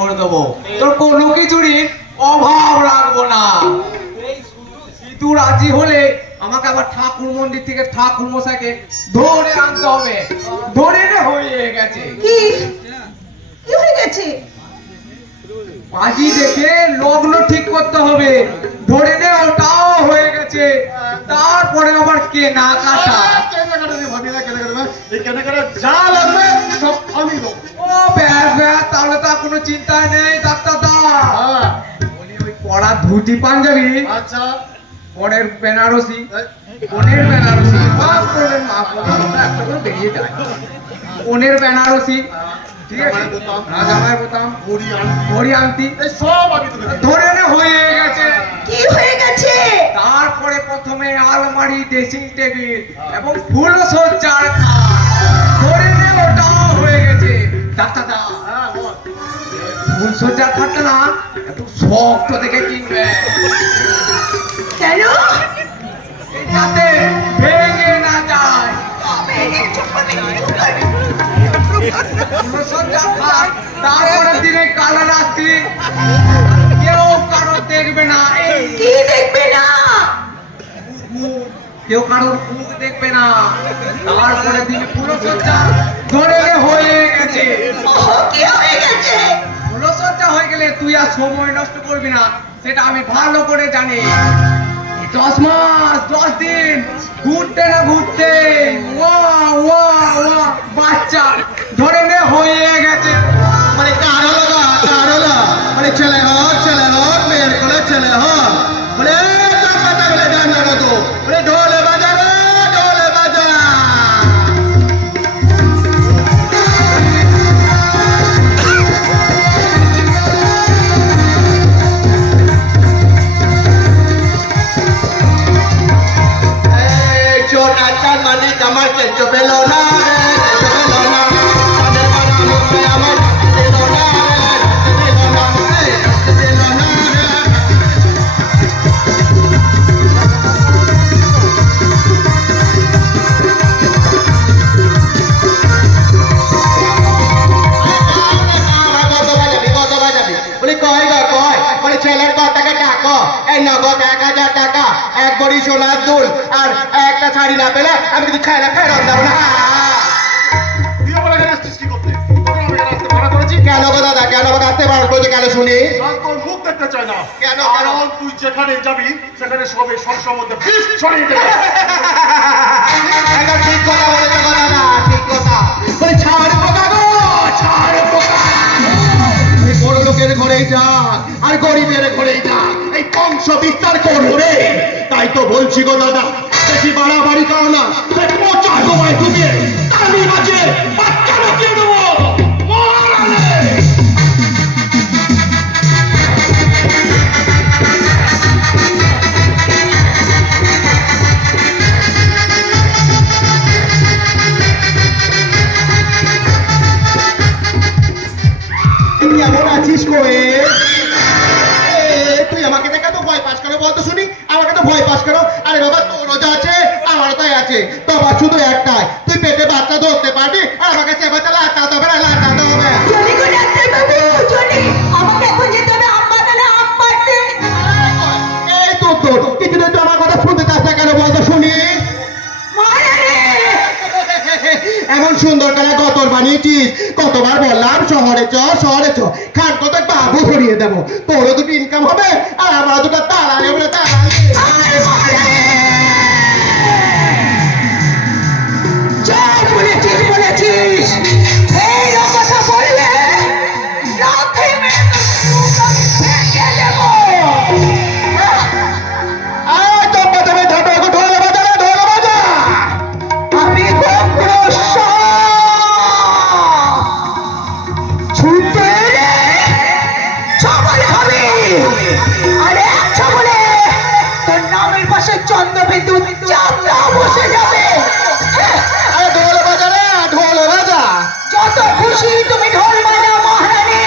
করে দেবো, তোর কোনো কিছুরই অভাব রাখবো না। এই সিধু রাজি হলে আমাকে আবার ঠাকুর মন্দির থেকে ঠাকুর মশাইকে ধরে আনতে হবে। ধরে হয়ে গেছে। কি কি হয়ে গেছে? পাজি দেখে লগ্ন ঠিক করতে হবে। ধরে নে ওটাও হয়ে গেছে, তারপরে আবার কেনা কাটা। যা লাগবে সব আমি দেবো। ও ব্যাস ব্যাস, তাহলে তো আর কোনো চিন্তাই নেই ডাক্তার দা। বলি ওই পড়া ধুতি পাঞ্জাবি, আচ্ছা পরের বেনারসি, কোনের বেনারসি, সব করলেন মা একটা করে বেরিয়ে যায়। কোনের বেনারসি, ঠিক আছে, জামাই বোতাম, ঘড়ি আনতি, সব আমি তোকে দেবো। ধরে নে হয়ে গেছে। কি হয়ে গেছে? তারপরে প্রথমে আলমারি, ড্রেসিং টেবিল এবং ফুল সজ্জার খাট, ধরে নে ওটাও হয়ে গেছে। ডাক্তার দা, হ্যাঁ বল। ফুল সজ্জার খাটটা না একটু শক্ত দেখে কিনবে, কেন? যাতে ভেঙে না যায়। ফুল সজ্জার খাট, তারপরের দিনে কালো রাত্রি, কেউ কারো দেখবে না। এই কি দেখবে না? কেউ কারোর মুখ দেখবে না। তারপরে দিনে পুরো সজ্জা ধরে হয়ে গেছে। কি হয়ে গেছে? পুরো সজ্জা হয়ে গেলে তুই আর সময় নষ্ট করবি না, সেটা আমি ভালো করে জানি। 10 মাস 10 দিন ঘুরতে না ঘুরতে বাচ্চা ধরে নে হয়ে গেছে। মানে কার হলো না, কার হলো? মানে ছেলে হোক মেয়ের কোলে ছেলে হোক, মানে টাকা বলে গান লাগাতো, মানে ঢোলে বাজা রে, ঢোলে বাজা। চোর নাচার মালিক আমার চেষ্টা পেল না রে, চেষ্টা পেল না। তাদের পাড়া মুখে আমার দিল না রে, দিল না রে, দিল না রে। কত বাজাবি? বলি কয় গো কয়, বলি ছেলের কটাকে ডাকো, এই নগদ 1000 টাকা, এক বড়ি সোনার দুল আর একটা শাড়ি না পেলে আমি কিন্তু ছেলে ফেরত দেবো না। কেন গো দাদা, কেন গো আসতে বারণ করছে কেন শুনি? তোর মুখ দেখতে চাই না। কেন? কারণ তুই যেখানে যাবি সেখানে সবে সংসার মধ্যে বিষ ছড়িয়ে দেবে। একদম ঠিক কথা বলেছে গো দাদা, ঠিক কথা। বলি ছাড় পোকা গো, ছাড় পোকা। এই বড় লোকের ঘরেই যাক আর গরিবের ঘরেই যাক, এই বংশ বিস্তার করবে। তাই তো বলছি গো দাদা, বেশি বাড়াবাড়ি করো না, পচা গোবায় ডুবিয়ে আমি বাজে বাচ্চা বাঁচিয়ে দেবো। মহারানে কেমন আছিস কোয়ে? তুই আমাকে দেখা তো ভয় পাস করো, বলতো শুনি আমাকে তো ভয় পাস করো। আরে বাবা, তোরও যা আছে আমারও তাই আছে, তবে শুধু একটাই, তুই পেটে বাচ্চা ধরতে পারবি আর আমাকে চেপাতে লাটাতে হবে না, লাটাতে হবে। চলি গো ডাক্তার বাবু, চলি। আমাকে এখন যেতে হবে হাসপাতালে, আম পাড়তে। এই তো তোর কিছুদিন তো আমার কথা শুনতে চাস না কেন বলতো শুনি? মহারানী! এমন সুন্দর করে গতর বানিয়েছিস, কতবার বললাম শহরে চ, শহরে চ, খান কত বাবু ভরিয়ে দেবো, তোরও দুটো ইনকাম হবে আর আমার দুটো তালা নেবে, তালা আরে মহারানী! চল, বলেছিস। এই কথা বললে লাথি মেরে তোর মুখ আমি ফেঁকে দেবো। আমি ছুটে এলে ছবল হবে। আরে ছবলে তোর নামের পাশে চন্দ্রবিন্দু যাত্রা বসে যাবে। যত খুশি তুমি ঢোল বাজাও মহারানী,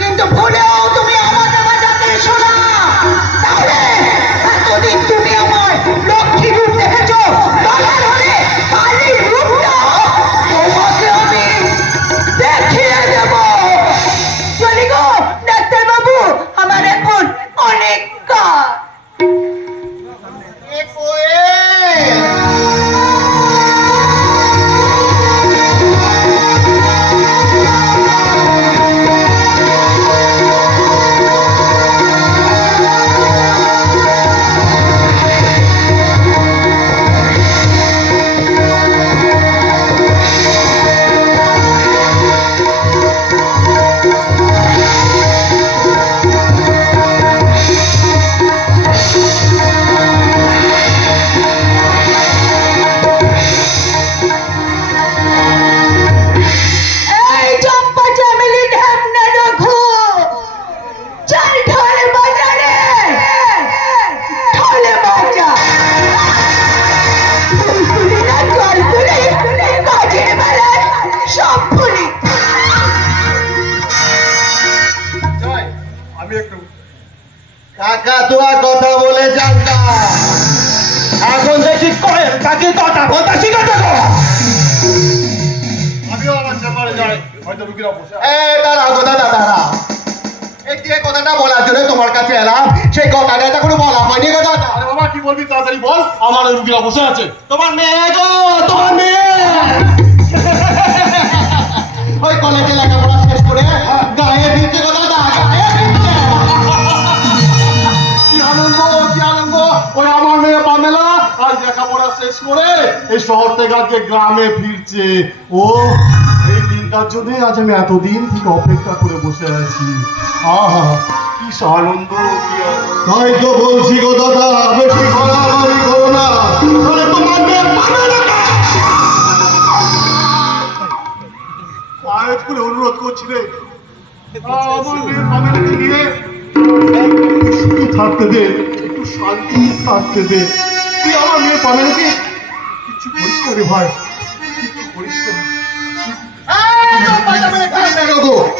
কিন্তু ভুলেও তুমি আমাকে বাজাতে এসো না। তাহলে এতদিন তুমি আমার লক্ষ্মী রূপ দেখেছো, দলের হলে কালীর রূপটা তোমাকে আমি দেখিয়ে দেব। চলি গো। আমি একটু কাকাতুয়া কথা বলে জানতা এখন দেখি কয়েল তাকে কথা বলতে শিখাতে গো। আমিও আমার চেম্বারে যাই, হয়তো রুগীরা বসে আছে। দাঁড়াও গো দাদা দাঁড়াও, এই যে কথাটা বলার জন্য তোমার কাছে এলাম, সেই কথাটা তো কোনো বলা হয়নি গো দাদা। আরে বাবা কি বলবি তাড়াতাড়ি বল, আমার ওই রুগীরা বসে আছে। তোমার মেয়ে গো, তোমার মেয়ে ওই কলেজে লেখাপড়া শেষ করে গায়ে দিচ্ছে গো দাদা, গায়ে দিচ্ছে। কি আনন্দ, কি আনন্দ! ওই আমার মেয়ে পামেলা আজ লেখাপড়া শেষ করে এই শহর থেকে আজকে গ্রামে ফিরছে। ও এই দিনটার জন্য আজ আমি এতদিন থেকে অপেক্ষা করে বসে আছি। আহা কি আনন্দ, কি আনন্দ! তাই তো বলছি গো দাদা, বেশি ঘোরাঘুরি করো না, তাহলে তোমার মেয়ে পাবে না। পায়ের করে অনুরোধ করছি রে, আমার মেয়ে পামেলাকে নিয়ে একটু সুখে থাকতে দে, একটু শান্তি থাকতে দে। তুই আমার মেয়ে পামেলাকে কিছু করিস না রে ভাই, কিছু করিস না।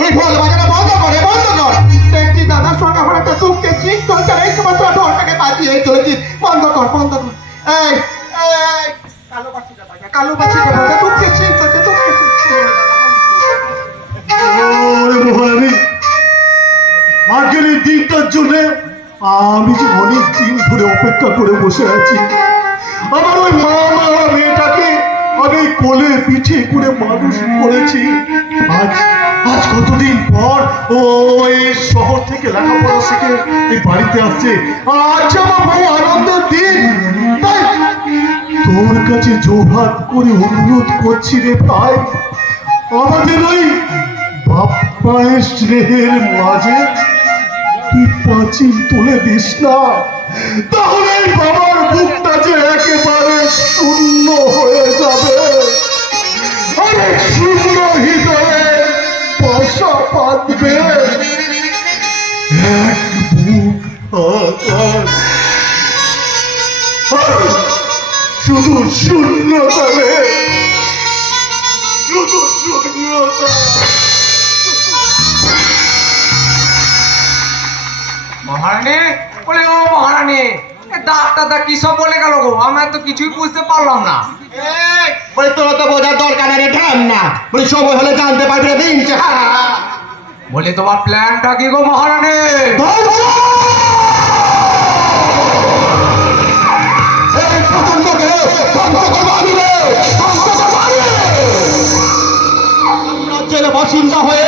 এই ফল বাজানো বন্ধ করে, বন্ধ কর। দেখছি দাদার সঙ্গে আমার একটা সুখকে ঠিক চলছে, এই সময় তোরা ঢোলটাকে বাজিয়ে চলেছিস, বন্ধ কর, বন্ধ কর। এই এই কালো বাছিটা বাজা, কালো বাছিটা বাজা, সুখকে ঠিক চলছে, সুখকে ঠিক চলছে। ওরে মহারানী, আজকের এই দিনটার জন্য আমি যে অনেক দিন ধরে অপেক্ষা করে বসে আছি। আমার ওই মা আমার মেয়েটাকে আমি কোলে পিঠে করে মানুষ করেছি। আজ আজ কতদিন পর ও এই শহর থেকে লেখাপড়া শিখে এই বাড়িতে আসছে। আজ আমার বড় আনন্দের দিন। তাই তোর কাছে জোরহাত করে অনুরোধ করছি রে ভাই, আমাদের ওই বাপ মায়ের স্নেহের মাঝে তুই পাঁচিল তুলে দিস না, তাহলে বাবার বুকটা যে একেবারে শূন্য হয়ে যাবে। অনেক শূন্য হৃদয়ে বসা বাঁধবে এক বুক আকাশ, আর শুধু শূন্যতা রে, শুধু শূন্যতা। মহারানী বলে, ও মহারানী, ডাক্তারটা কি সব বলে গেল গো? আমরা তো কিছুই বুঝতে পারলাম না। বলে তোরা তো বোঝার দরকার নেই, ঢাম না, বলে সময় হলে জানতে পারবি না দিন চেহারা। বলে তোমার প্ল্যানটা কি গো মহারানী? বাসিন্দা হয়ে